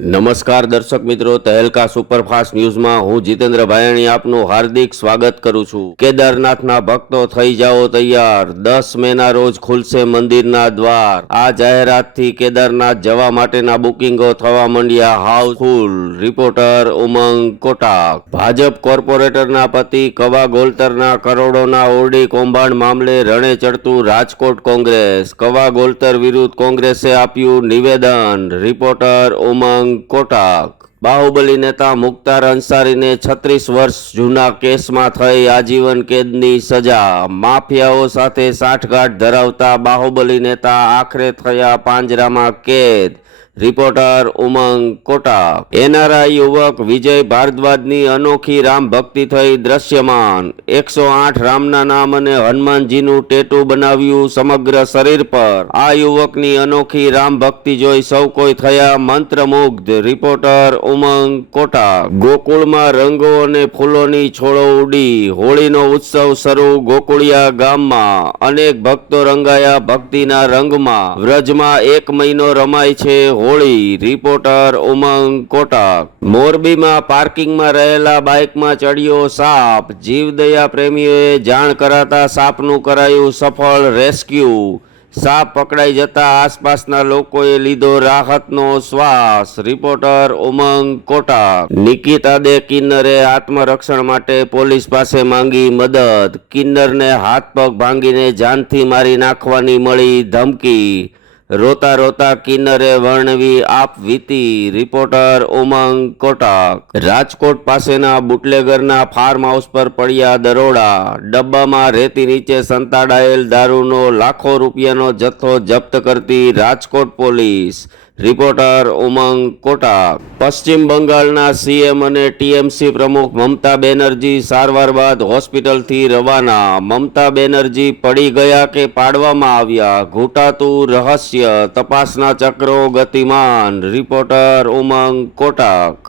નમસ્કાર દર્શક મિત્રો, તહેલકા સુપરફાસ્ટ ન્યૂઝમાં હું જીતેન્દ્ર ભાયાણી આપનું હાર્દિક સ્વાગત કરું છું। કેદારનાથના ભક્તો થઈ જાઓ તૈયાર, 10 મેના રોજ ખુલશે મંદિરના દ્વાર। આ જાહેરાતથી કેદારનાથ જવા માટેના બુકિંગો થવા માંડ્યા હાઉસફુલ। રિપોર્ટર ઉમંગ કોટાક। ભાજપ કોર્પોરેટરના પતિ કવા ગોલતરના કરોડોના ઓરડી કૌભાંડ મામલે રણે ચડતું રાજકોટ કોંગ્રેસ। કવા ગોલતર વિરુદ્ધ કોંગ્રેસે આપ્યું નિવેદન। રિપોર્ટર ઉમંગ કોટાક। બાહુબલી નેતા મુખ્તાર અંસારીને 36 વર્ષ જૂના કેસમાં થઈ આજીવન કેદની સજા। માફિયાઓ સાથે સાંઠગાંઠ ધરાવતા બાહુબલી નેતા આખરે થયા પાંજરામાં કેદ। રિપોર્ટર ઉમંગ કોટાક। એનઆરઆઈ યુવક વિજય ભારદ્વાજની અનોખી રામ ભક્તિ થઈ દ્રશ્યમાન। 108 રામના નામ અને હનુમાનજીનું ટેટુ બનાવ્યું સમગ્ર શરીર પર। આ યુવકની અનોખી રામ ભક્તિ જોઈ સૌ કોઈ થયા મંત્રમુગ્ધ। રિપોર્ટર ઉમંગ કોટાક। ગોકુળમાં રંગો અને ફૂલોની છોડો ઉડી, હોળીનો ઉત્સવ શરૂ ગોકુળિયા ગામમાં। અનેક ભક્તો રંગાયા ભક્તિના રંગમાં। વ્રજમાં 1 મહિનો રમાય છે હોળી। રિપોર્ટર ઉમંગ કોટાક। મોરબીમાં પાર્કિંગમાં રહેલા બાઇકમાં ચડ્યો સાપ। જીવદયા પ્રેમીઓએ જાણ કરાતા સાપનું કરાયું સફળ રેસ્ક્યુ। સાપ પકડાઈ જતા આસપાસના લોકોએ લીધો રાહતનો શ્વાસ। રિપોર્ટર ઉમંગ કોટાક। નિકિતા દે કિન્નરે આત્મરક્ષણ માટે પોલીસ પાસે માંગી મદદ। કિન્નરને હાથ પગ ભાંગીને જાનથી મારી નાખવાની મળી ધમકી। રોતા રોતા કિન્નરે વર્ણવી આપવીતી। રિપોર્ટર ઉમંગ કોટાક। રાજકોટ પાસેના બુટલેગરના ફાર્મ હાઉસ પર પડ્યા દરોડા। ડબ્બામાં રેતી નીચે સંતાડાયેલ દારૂનો લાખો રૂપિયાનો જથ્થો જપ્ત કરતી રાજકોટ પોલીસ। રિપોર્ટર ઉમંગ કોટાક। પશ્ચિમ બંગાળના સીએમ અને ટીએમસી પ્રમુખ મમતા બેનર્જી સારવાર બાદ હોસ્પિટલથી રવાના। મમતા બેનર્જી પડી ગયા કે પાડવામાં આવ્યા, ઘૂંટાતું રહસ્ય, તપાસના ચક્રો ગતિમાન। રિપોર્ટર ઉમંગ કોટાક।